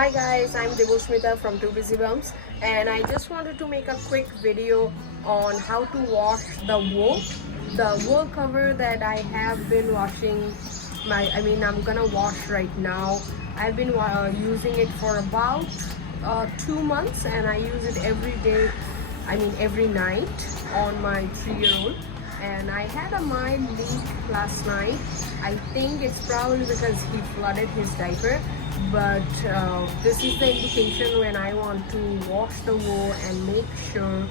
Hi guys, I'm Devoshmita from Two Busy Bums, and I just wanted to make a quick video on how to wash the wool. The wool cover that I have been washing, I'm gonna wash right now. I've been using it for about 2 months, and I use it every day, every night on my 3-year-old. And I had a mild leak last night. I think it's probably because he flooded his diaper, but this is the indication when I want to wash the wool and make sure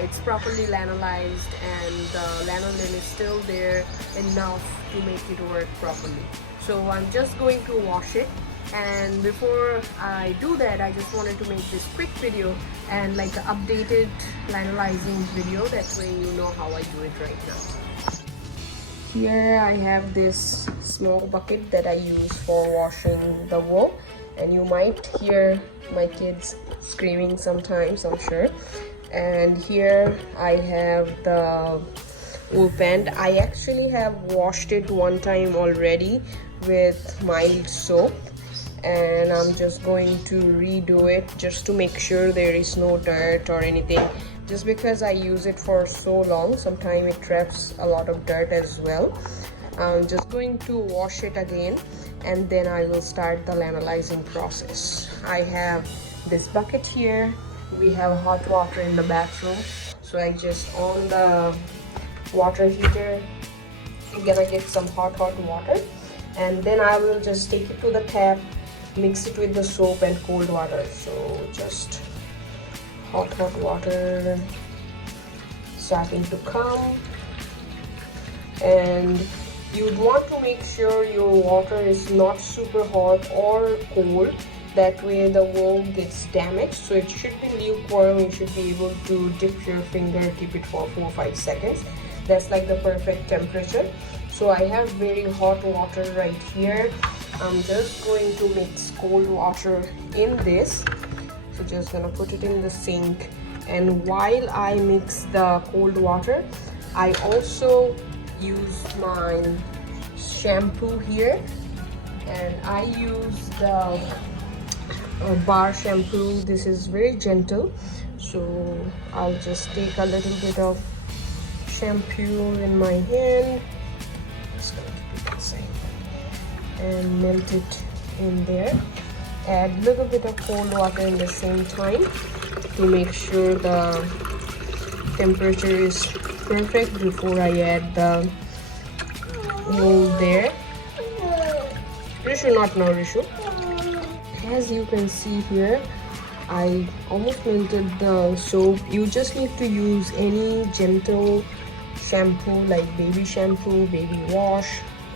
it's properly lanolized and the lanolin is still there enough to make it work properly. So I'm just going to wash it, and before I do that, I just wanted to make this quick video and like an updated lanolizing video. That way you know how I do it right now. Here I have this small bucket that I use for washing the wool, and you might hear my kids screaming sometimes, I'm sure. And here I have the wool pant. I actually have washed it one time already with mild soap, and I'm just going to redo it just to make sure there is no dirt or anything. Just because I use it for so long, sometimes it traps a lot of dirt as well. I'm just going to wash it again, and then I will start the lanolizing process. I have this bucket here. We have hot water in the bathroom, so I just on the water heater. I'm gonna get some hot water, and then I will just take it to the tap, mix it with the soap and cold water. So just hot water starting to come, and you'd want to make sure your water is not super hot or cold. That way the wool gets damaged. So it should be lukewarm. You should be able to dip your finger, keep it for 4 or 5 seconds. That's like the perfect temperature. So I have very hot water right here. I'm just going to mix cold water in this. So just gonna put it in the sink, and while I mix the cold water, I also use my shampoo here, and I use the bar shampoo. This is very gentle, so I'll just take a little bit of shampoo in my hand. Just gonna keep it inside and melt it in there. Add a little bit of cold water in the same time to make sure the temperature is perfect before I add the wool there. Rishu, not now, Rishu. As you can see here, I almost melted the soap. You just need to use any gentle shampoo like baby shampoo, baby wash,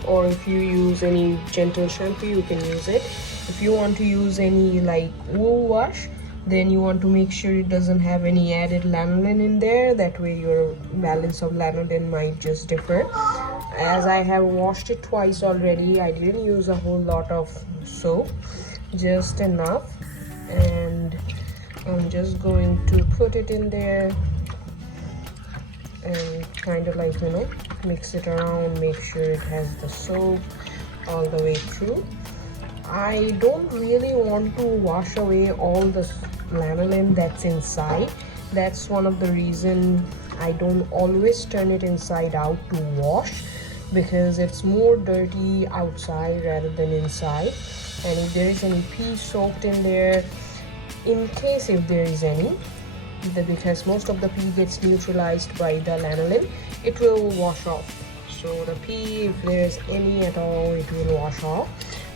or if you use any gentle shampoo, you can use it. If you want to use any like wool wash, then you want to make sure it doesn't have any added lanolin in there. That way your balance of lanolin might just differ. As I have washed it twice already, I didn't use a whole lot of soap, just enough, and I'm just going to put it in there and kind of like, mix it around, make sure it has the soap all the way through. I don't really want to wash away all the lanolin that's inside. That's one of the reasons I don't always turn it inside out to wash, because it's more dirty outside rather than inside. And if there is any pee soaked in there, in case if there is any, because most of the pee gets neutralized by the lanolin, it will wash off. So the pee, if there's any at all, it will wash off.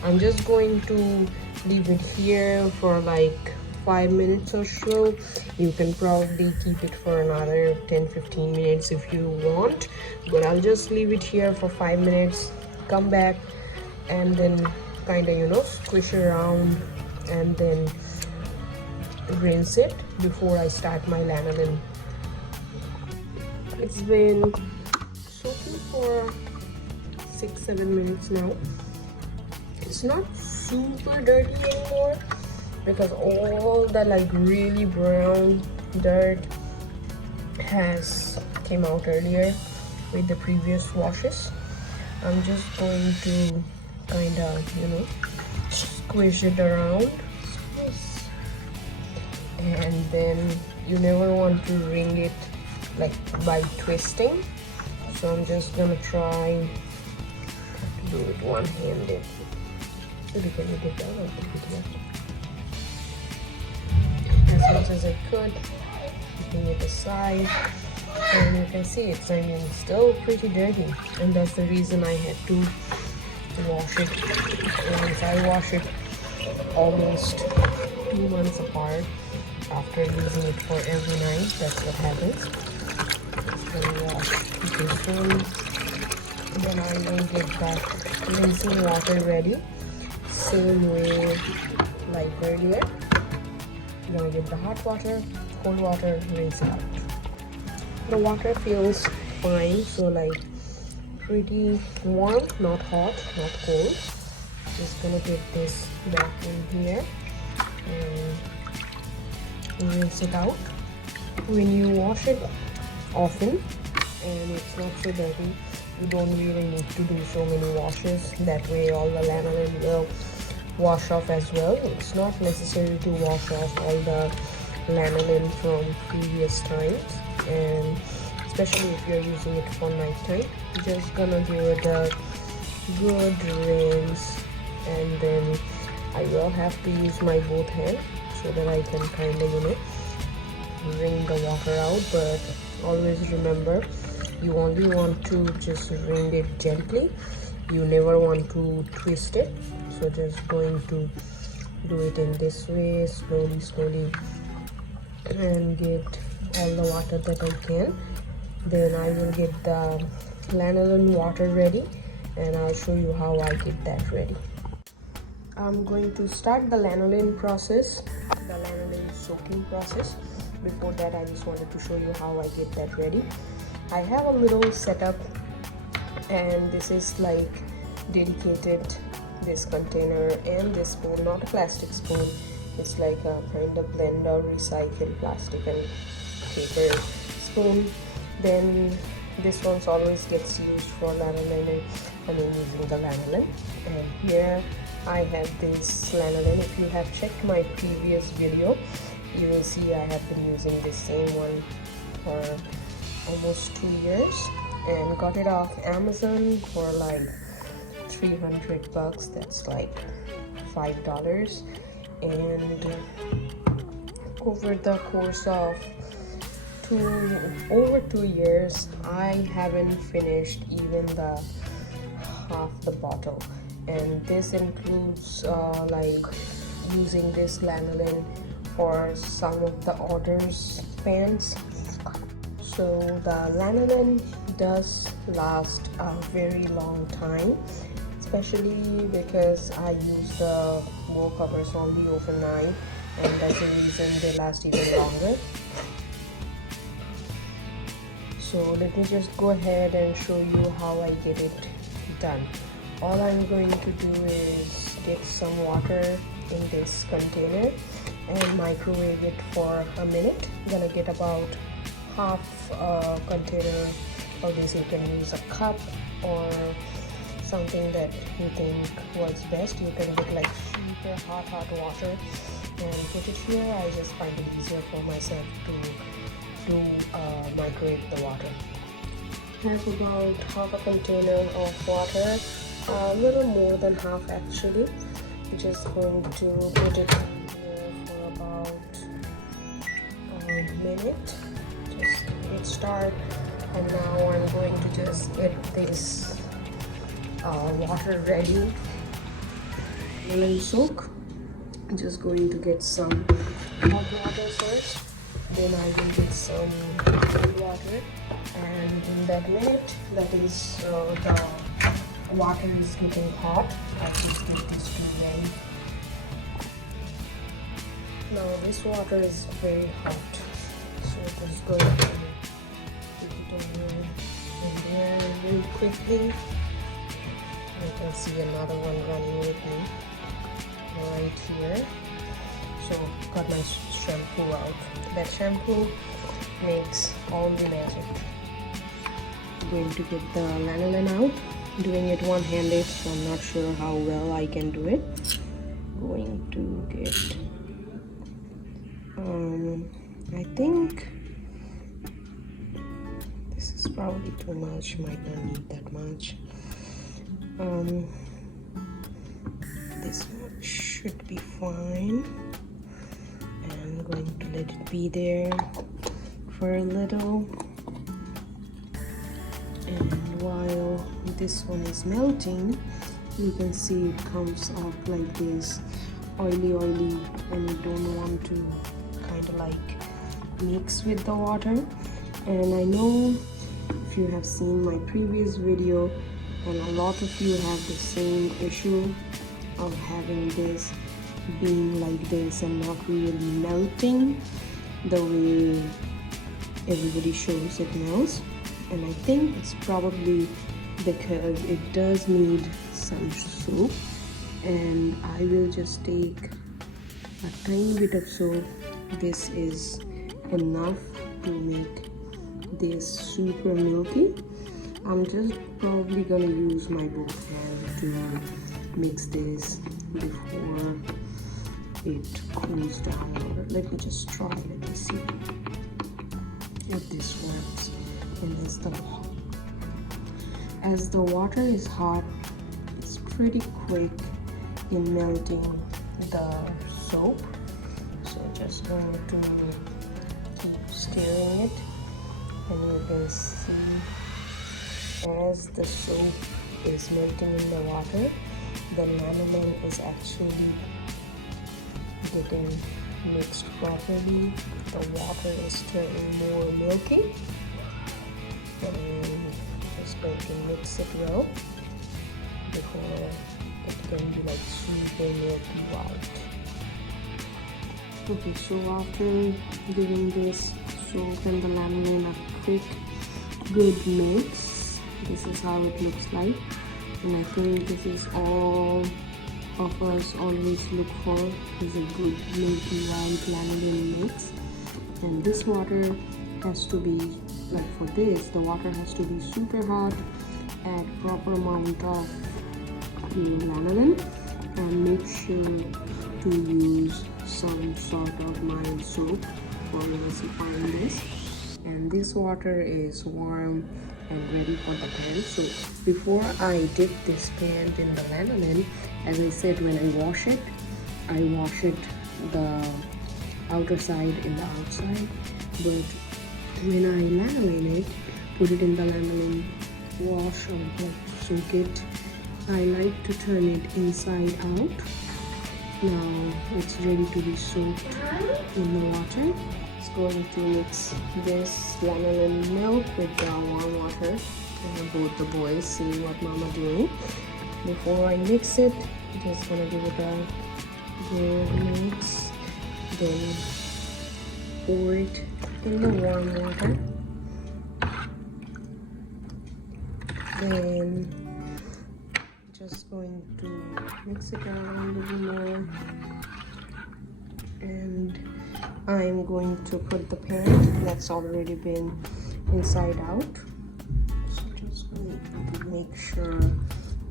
I'm just going to leave it here for like 5 minutes or so. You can probably keep it for another 10-15 minutes if you want, but I'll just leave it here for 5 minutes, come back, and then kind of squish it around and then rinse it before I start my lanolin. It's been soaking for 6-7 minutes now. It's not super dirty anymore because all the like really brown dirt has came out earlier with the previous washes. I'm just going to kind of squish it around and then you never want to wring it like by twisting. So I'm just gonna try to do it one-handed. So can you get that a little bit here? As much as I could, keeping it aside. And you can see it's, I mean, still pretty dirty, and that's the reason I had to wash it. And I wash it almost 2 months apart after using it for every night. That's what happens. So wash this one, and then I will get that rinsing water ready, same way like earlier. I'm gonna get the hot water, cold water, rinse it out. The water feels fine, so like pretty warm, not hot, not cold. Just gonna get this back in here and rinse it out. When you wash it often and it's not so dirty, you don't really need to do so many washes. That way all the lanolin will wash off as well. It's not necessary to wash off all the lanolin from previous times, and especially if you're using it for nighttime. Just gonna give it a good rinse, and then I will have to use my both hands so that I can kind of, you know, wring the water out. But always remember, you only want to just wring it gently. You never want to twist it. So just going to do it in this way, slowly, and get all the water that I can. Then I will get the lanolin water ready, and I'll show you how I get that ready. I'm going to start the lanolin process, the lanolin soaking process. Before that, I just wanted to show you how I get that ready. I have a little setup, and this is like dedicated, this container and this spoon, not a plastic spoon. It's like a kind of blend of recycled plastic and paper spoon. Then this one's always gets used for lanolin, I mean using the lanolin. And here I have this lanolin. If you have checked my previous video, you will see I have been using this same one for almost 2 years, and got it off Amazon for like 300 bucks. That's like $5. And over the course of over 2 years, I haven't finished even the half the bottle. And this includes like using this lanolin for some of the orders pants. So the lanolin does last a very long time, especially because I use the wool covers only overnight, and that's the reason they last even longer. So let me just go ahead and show you how I get it done. All I'm going to do is get some water in this container and microwave it for a minute. I'm gonna get about half a container of this. You can use a cup or something that you think works best. You can get like super hot water and put it here. I just find it easier for myself to microwave the water. I have about half a container of water, a little more than half actually. I'm just going to put it here for about a minute. Just hit start, and now I'm going to just get this water ready. Lanolin soak. I'm just going to get some hot water first, then I will get some cold water, and in that minute that is the water is getting hot, I just get this to ready. Now this water is very hot, so just going to put it over in there really quickly. You can see another one running with me right here. So got my shampoo out. That shampoo makes all the magic. I'm going to get the lanolin out. Doing it one-handed, so I'm not sure how well I can do it. Going to get I think this is probably too much, might not need that much. This one should be fine. I'm going to let it be there for a little. And while this one is melting, you can see it comes up like this, oily, and you don't want to kind of like mix with the water. And I know if you have seen my previous video, and a lot of you have the same issue of having this being like this and not really melting the way everybody shows it melts. And I think it's probably because it does need some soap, and I will just take a tiny bit of soap. This is enough to make this super milky. I'm just probably gonna use my both hands to mix this before it cools down. Or let me just try. Let me see if this works. And as the water is hot, it's pretty quick in melting the soap. So just going to keep stirring it, and you can see as the soap is melting in the water, the lanolin is actually getting mixed properly. The water is turning more milky, and just going to mix it well before it can be like super milky white. Okay, so after giving this soap and the lanolin a quick good mix, this is how it looks like. And I think this is all of us always look for, is a good milky white lanolin mix. And this water has to be, like for this, the water has to be super hot, add proper amount of lanolin, and make sure to use some sort of mild soap for emulsifying this. And this water is warm and ready for the pan. So before I dip this pan in the lanolin, as I said, when I wash it the outer side and the outside. But when I lanolin it, put it in the lanolin wash or like soak it, I like to turn it inside out. Now it's ready to be soaked in the water. It's going to mix this lanolin milk with the warm water, and both the boys see what mama doing. Before I mix it, I'm just gonna give it a good mix, then pour it in the warm water, then just going to mix it around a little more, and I'm going to put the pan that's already been inside out. So just going to make sure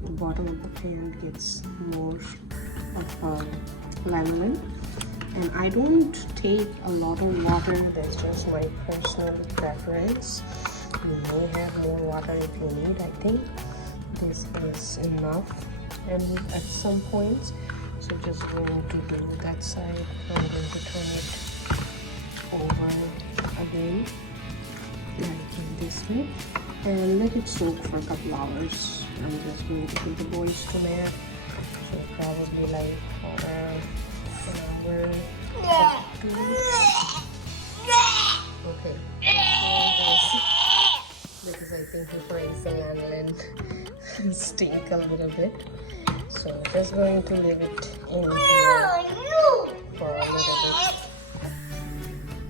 the bottom of the pan gets most of lanolin. And I don't take a lot of water, that's just my personal preference. You may have more water if you need. I think this is enough, and at some points, so just going to do that side. I'm going to turn it over again, like in this way, and let it soak for a couple hours. I'm just going to put the boys to nap, so probably like for an hour or two. Okay. Because I think he finds the lanolin stink a little bit. So just going to leave it in here for a little bit.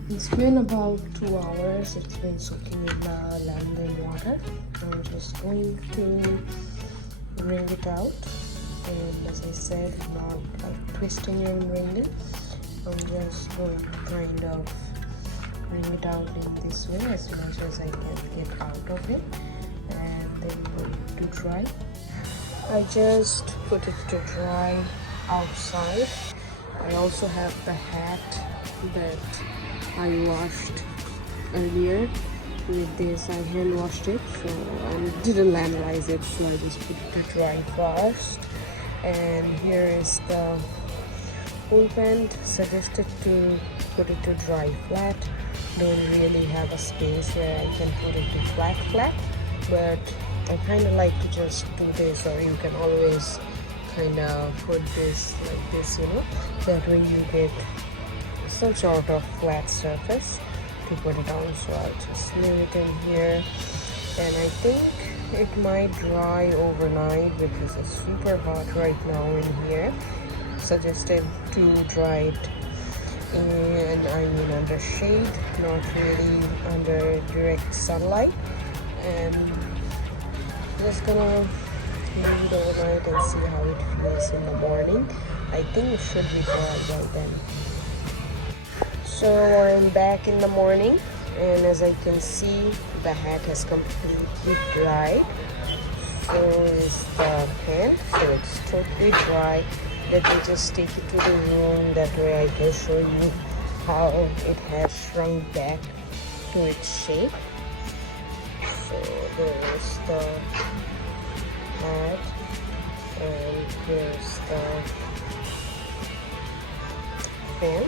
It's been about 2 hours. It's been soaking in the lanolin water. I'm just going to wring it out. And as I said, not like twisting and wringing it. I'm just going to kind of bring it out in this way as much as I can get out of it, and then put it to dry. I just put it to dry outside. I also have the hat that I washed earlier. With this I hand washed it, so I didn't Lanolise it, so I just put it to dry first. And here is the full pant. Suggested to put it to dry flat. Don't really have a space where I can put it to flat, but I kind of like to just do this, or you can always kind of put this like this, you know, that way you get some sort of flat surface to put it on. So I'll just leave it in here, and I think it might dry overnight because it's super hot right now in here. Suggested to dry it and I mean under shade, not really under direct sunlight, and just gonna leave it overnight and see how it feels in the morning. I think it should be dry by then. So I'm back in the morning, and as I can see, the hat has completely dried. So is the pant, so it's totally dry. Let me just take it to the room, that way I can show you how it has shrunk back to its shape. So there's the hat, and here's the pant.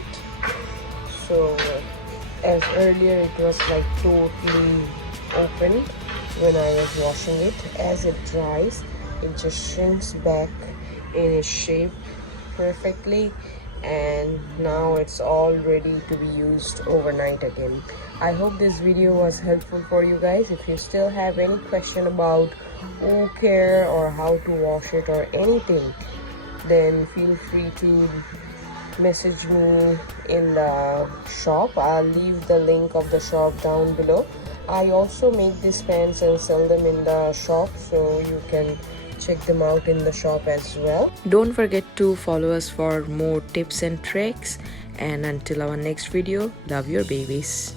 So as earlier it was like totally open when I was washing it. As it dries, it just shrinks back in its shape perfectly, and now it's all ready to be used overnight again. I hope this video was helpful for you guys. If you still have any question about wool care or how to wash it or anything, then feel free to message me in the shop. I'll leave the link of the shop down below. I also make these pants and sell them in the shop, so you can check them out in the shop as well. Don't forget to follow us for more tips and tricks, and until our next video, love your babies.